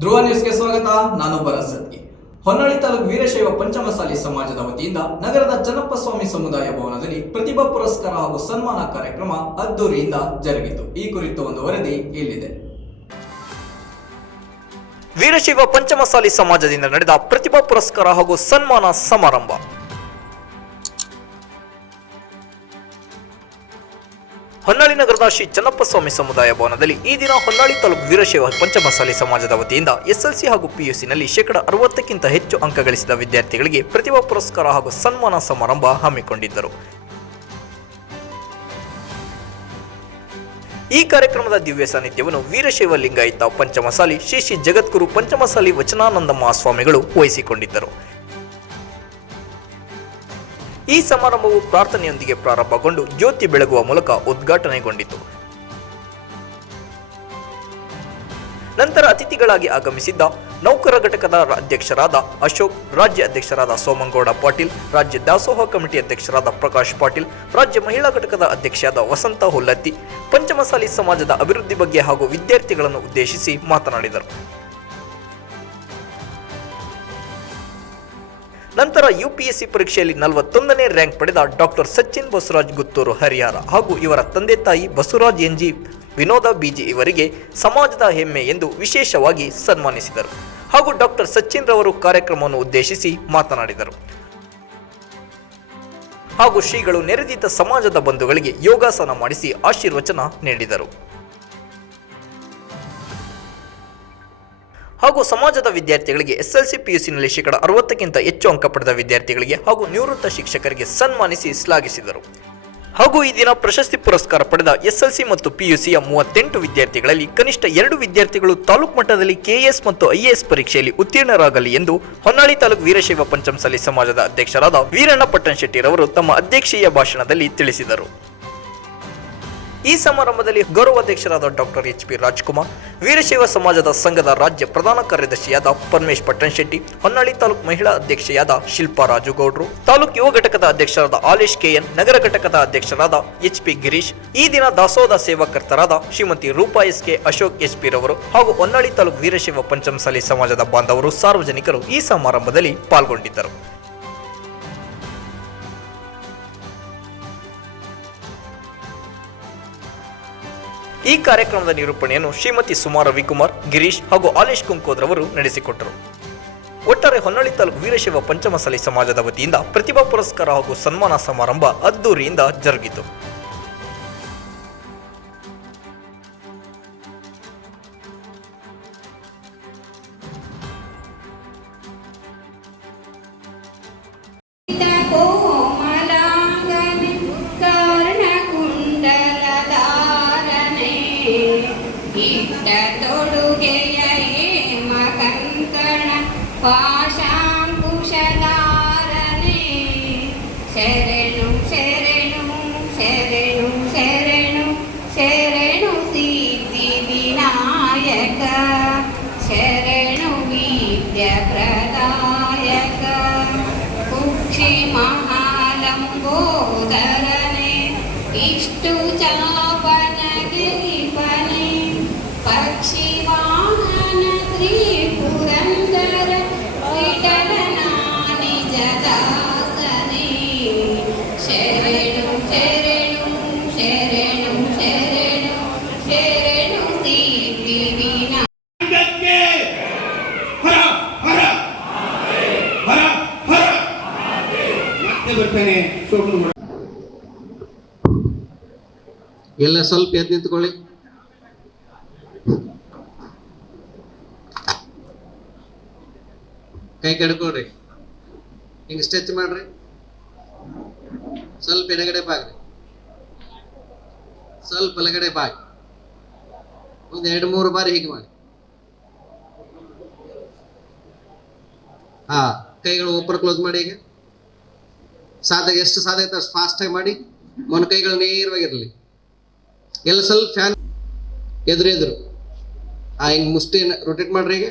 ಧ್ರುವ ನ್ಯೂಸ್ಗೆ ಸ್ವಾಗತ ನಾನು ಭರತ್ ಸತ್ಗಿ ಹೊನ್ನಳ್ಳಿ ತಾಲೂಕು ವೀರಶೈವ ಪಂಚಮಸಾಲಿ ಸಮಾಜದ ವತಿಯಿಂದ ನಗರದ ಚನ್ನಪ್ಪ ಸ್ವಾಮಿ ಸಮುದಾಯ ಭವನದಲ್ಲಿ ಪ್ರತಿಭಾ ಪುರಸ್ಕಾರ ಹಾಗೂ ಸನ್ಮಾನ ಕಾರ್ಯಕ್ರಮ ಅದ್ದೂರಿಯಿಂದ ಜರುಗಿತು. ಈ ಕುರಿತು ಒಂದು ವರದಿ ಇಲ್ಲಿದೆ. ವೀರಶೈವ ಪಂಚಮಸಾಲಿ ಸಮಾಜದಿಂದ ನಡೆದ ಪ್ರತಿಭಾ ಪುರಸ್ಕಾರ ಹಾಗೂ ಸನ್ಮಾನ ಸಮಾರಂಭ. ಹೊನ್ನಾಳಿ ನಗರದ ಶ್ರೀ ಚನ್ನಪ್ಪಸ್ವಾಮಿ ಸಮುದಾಯ ಭವನದಲ್ಲಿ ಈ ದಿನ ಹೊನ್ನಾಳಿ ತಾಲೂಕು ವೀರಶೈವ ಪಂಚಮಸಾಲಿ ಸಮಾಜದ ವತಿಯಿಂದ ಎಸ್ಎಲ್ಸಿ ಹಾಗೂ ಪಿಯುಸಿನಲ್ಲಿ ಶೇಕಡ ಅರವತ್ತಕ್ಕಿಂತ ಹೆಚ್ಚು ಅಂಕ ಗಳಿಸಿದ ವಿದ್ಯಾರ್ಥಿಗಳಿಗೆ ಪ್ರತಿಭಾ ಪುರಸ್ಕಾರ ಹಾಗೂ ಸನ್ಮಾನ ಸಮಾರಂಭ ಹಮ್ಮಿಕೊಂಡಿದ್ದರು. ಈ ಕಾರ್ಯಕ್ರಮದ ದಿವ್ಯ ಸಾನ್ನಿಧ್ಯವನ್ನು ವೀರಶೈವ ಲಿಂಗಾಯತ ಪಂಚಮಸಾಲಿ ಶ್ರೀ ಶ್ರೀ ಜಗದ್ಗುರು ಪಂಚಮಸಾಲಿ ವಚನಾನಂದ ಮಹಾಸ್ವಾಮಿಗಳು ವಹಿಸಿಕೊಂಡಿದ್ದರು. ಈ ಸಮಾರಂಭವು ಪ್ರಾರ್ಥನೆಯೊಂದಿಗೆ ಪ್ರಾರಂಭಗೊಂಡು ಜ್ಯೋತಿ ಬೆಳಗುವ ಮೂಲಕ ಉದ್ಘಾಟನೆಗೊಂಡಿತು. ನಂತರ ಅತಿಥಿಗಳಾಗಿ ಆಗಮಿಸಿದ್ದ ನೌಕರ ಘಟಕದ ಅಧ್ಯಕ್ಷರಾದ ಅಶೋಕ್, ರಾಜ್ಯ ಅಧ್ಯಕ್ಷರಾದ ಸೋಮಂಗೌಡ ಪಾಟೀಲ್, ರಾಜ್ಯ ದಾಸೋಹ ಕಮಿಟಿ ಅಧ್ಯಕ್ಷರಾದ ಪ್ರಕಾಶ್ ಪಾಟೀಲ್, ರಾಜ್ಯ ಮಹಿಳಾ ಘಟಕದ ಅಧ್ಯಕ್ಷರಾದ ವಸಂತ ಹುಲ್ಲತ್ತಿ, ಪಂಚಮಸಾಲಿ ಸಮಾಜದ ಅಭಿವೃದ್ಧಿ ಬಗ್ಗೆ ಹಾಗೂ ವಿದ್ಯಾರ್ಥಿಗಳನ್ನು ಉದ್ದೇಶಿಸಿ ಮಾತನಾಡಿದರು. ನಂತರ ಯು ಪಿ ಎಸ್ ಸಿ ಪರೀಕ್ಷೆಯಲ್ಲಿ ನಲವತ್ತೊಂದನೇ ರ್ಯಾಂಕ್ ಪಡೆದ ಡಾಕ್ಟರ್ ಸಚಿನ್ ಬಸವರಾಜ್ ಗುತ್ತೂರು ಹರಿಹರ ಹಾಗೂ ಇವರ ತಂದೆ ತಾಯಿ ಬಸವರಾಜ್ ಎನ್ಜಿ ವಿನೋದ ಬಿಜಿ ಇವರಿಗೆ ಸಮಾಜದ ಹೆಮ್ಮೆ ಎಂದು ವಿಶೇಷವಾಗಿ ಸನ್ಮಾನಿಸಿದರು. ಹಾಗೂ ಡಾಕ್ಟರ್ ಸಚಿನ್ ರವರು ಕಾರ್ಯಕ್ರಮವನ್ನು ಉದ್ದೇಶಿಸಿ ಮಾತನಾಡಿದರು. ಹಾಗೂ ಶ್ರೀಗಳು ನೆರೆದಿದ್ದ ಸಮಾಜದ ಬಂಧುಗಳಿಗೆ ಯೋಗಾಸನ ಮಾಡಿಸಿ ಆಶೀರ್ವಚನ ನೀಡಿದರು. ಹಾಗೂ ಸಮಾಜದ ವಿದ್ಯಾರ್ಥಿಗಳಿಗೆ ಎಸ್ಎಲ್ಸಿ ಪಿಯುಸಿನಲ್ಲಿ ಶೇಕಡ ಅರವತ್ತಕ್ಕಿಂತ ಹೆಚ್ಚು ಅಂಕ ಪಡೆದ ವಿದ್ಯಾರ್ಥಿಗಳಿಗೆ ಹಾಗೂ ನಿವೃತ್ತ ಶಿಕ್ಷಕರಿಗೆ ಸನ್ಮಾನಿಸಿ ಶ್ಲಾಘಿಸಿದರು. ಹಾಗೂ ಈ ದಿನ ಪ್ರಶಸ್ತಿ ಪುರಸ್ಕಾರ ಪಡೆದ ಎಸ್ಎಲ್ಸಿ ಮತ್ತು ಪಿಯುಸಿಯ ಮೂವತ್ತೆಂಟು ವಿದ್ಯಾರ್ಥಿಗಳಲ್ಲಿ ಕನಿಷ್ಠ ಎರಡು ವಿದ್ಯಾರ್ಥಿಗಳು ತಾಲೂಕು ಮಟ್ಟದಲ್ಲಿ ಕೆಎಎಸ್ ಮತ್ತು ಐಎಎಸ್ ಪರೀಕ್ಷೆಯಲ್ಲಿ ಉತ್ತೀರ್ಣರಾಗಲಿ ಎಂದು ಹೊನ್ನಾಳಿ ತಾಲೂಕು ವೀರಶೈವ ಪಂಚಮಸಾಲಿ ಸಮಾಜದ ಅಧ್ಯಕ್ಷರಾದ ವೀರಣ್ಣ ಪಟ್ಟಣಶೆಟ್ಟಿರವರು ತಮ್ಮ ಅಧ್ಯಕ್ಷೀಯ ಭಾಷಣದಲ್ಲಿ ತಿಳಿಸಿದರು. ಈ ಸಮಾರಂಭದಲ್ಲಿ ಗೌರವಾಧ್ಯಕ್ಷರಾದ doctor H P Rajkumar, Veerashaiva ಸಮಾಜದ ಸಂಘದ ರಾಜ್ಯ ಪ್ರಧಾನ ಕಾರ್ಯದರ್ಶಿಯಾದ ಪರಮೇಶ್ ಪಟ್ಟಣಶೆಟ್ಟಿ ಹೊನ್ನಾಳಿ ತಾಲೂಕು ಮಹಿಳಾ ಅಧ್ಯಕ್ಷೆಯಾದ ಶಿಲ್ಪಾ ರಾಜುಗೌಡ್ರು. ತಾಲೂಕು ಯುವ ಘಟಕದ ಅಧ್ಯಕ್ಷರಾದ ಆಲೇಶ್ ಕೆಎನ್, ನಗರ ಘಟಕದ ಅಧ್ಯಕ್ಷರಾದ ಎಚ್ ಪಿ ಗಿರೀಶ್, ಈ ದಿನ ದಾಸೋಹದ ಸೇವಾಕರ್ತರಾದ Shrimati Roopa S K Ashok H P ರವರು ಹಾಗೂ ಹೊನ್ನಾಳಿ ತಾಲೂಕು ವೀರಶೈವ ಪಂಚಮಸಾಲಿ ಸಮಾಜದ ಬಾಂಧವರು ಸಾರ್ವಜನಿಕರು ಈ ಸಮಾರಂಭದಲ್ಲಿ ಪಾಲ್ಗೊಂಡಿದ್ದರು. ಈ ಕಾರ್ಯಕ್ರಮದ ನಿರೂಪಣೆಯನ್ನು ಶ್ರೀಮತಿ ಸುಮಾ ರವಿಕುಮಾರ್ ಗಿರೀಶ್ ಹಾಗೂ ಆಲೇಶ್ ಕುಂಕೋದ್ರವರು ನಡೆಸಿಕೊಟ್ಟರು. ಒಟ್ಟಾರೆ ಹೊನ್ನಳ್ಳಿ ತಾಲೂಕು ವೀರಶೈವ ಪಂಚಮಸಾಲಿ ಸಮಾಜದ ವತಿಯಿಂದ ಪ್ರತಿಭಾ ಪುರಸ್ಕಾರ ಹಾಗೂ ಸನ್ಮಾನ ಸಮಾರಂಭ ಅದ್ದೂರಿಯಿಂದ ಜರುಗಿತು. పాశాంకుశదారనే శరణు శరణు శరణు శరణు శరణు సిద్ధి వినాయక. శరణు విద్య ప్రదాయక. కుక్షి మహాలంబోదర ಎಲ್ಲ ಸ್ವಲ್ಪ ಎದ್ದು ನಿಂತ್ಕೊಳ್ಳಿ. ಕೈ ಕಡ್ಕೊಳ್ರಿ. ಹಿಂಗೆ ಸ್ಟ್ರೆಚ್ ಮಾಡ್ರಿ. ಸ್ವಲ್ಪ ಎಡಗಡೆ ಬಾಗ್ರಿ. ಸ್ವಲ್ಪ ಬಲಗಡೆ ಬಾಗಿ. ಒಂದು ಎರಡು ಮೂರು ಬಾರಿ ಹೀಗೆ ಮಾಡಿ. ಹಾ, ಕೈಗಳು ಓಪನ್ ಕ್ಲೋಸ್ ಮಾಡಿ ಈಗ. ಸಾಧ್ಯ ಎಷ್ಟು ಸಾಧ್ಯ ಅಷ್ಟು ಫಾಸ್ಟಾಗಿ ಮಾಡಿ. ಮೊನ ಕೈಗಳು ನೇರವಾಗಿರಲಿ ಎಲ್ಲ ಸ್ವಲ್ಪ ಫ್ಯಾನ್ ಎದುರು ಎದುರು ಆ, ಹಿಂಗೆ ಮುಷ್ಟಿ ರೊಟೇಟ್ ಮಾಡ್ರಿ ಈಗ.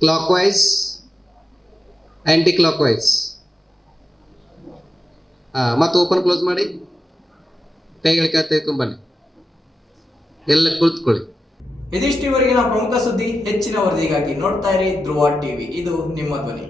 Clockwise anticlockwise ಹಾಂ ಮತ್ತೆ ಓಪನ್ ಕ್ಲೋಸ್ ಮಾಡಿ. ಕೈಗಳ ಕೈ ತೆಗೆದುಕೊಂಡು ಎಲ್ಲ ಕುಳಿತುಕೊಳ್ಳಿ. ಇದಿಷ್ಟು ಇವರೆಗಿನ ಪ್ರಮುಖ ಸುದ್ದಿ ಹೆಚ್ಚಿನ ವರದಿಗಾಗಿ ನೋಡ್ತಾ ಇರಿ ಧ್ರುವ ಟಿವಿ. ಇದು ನಿಮ್ಮ ಧ್ವನಿ.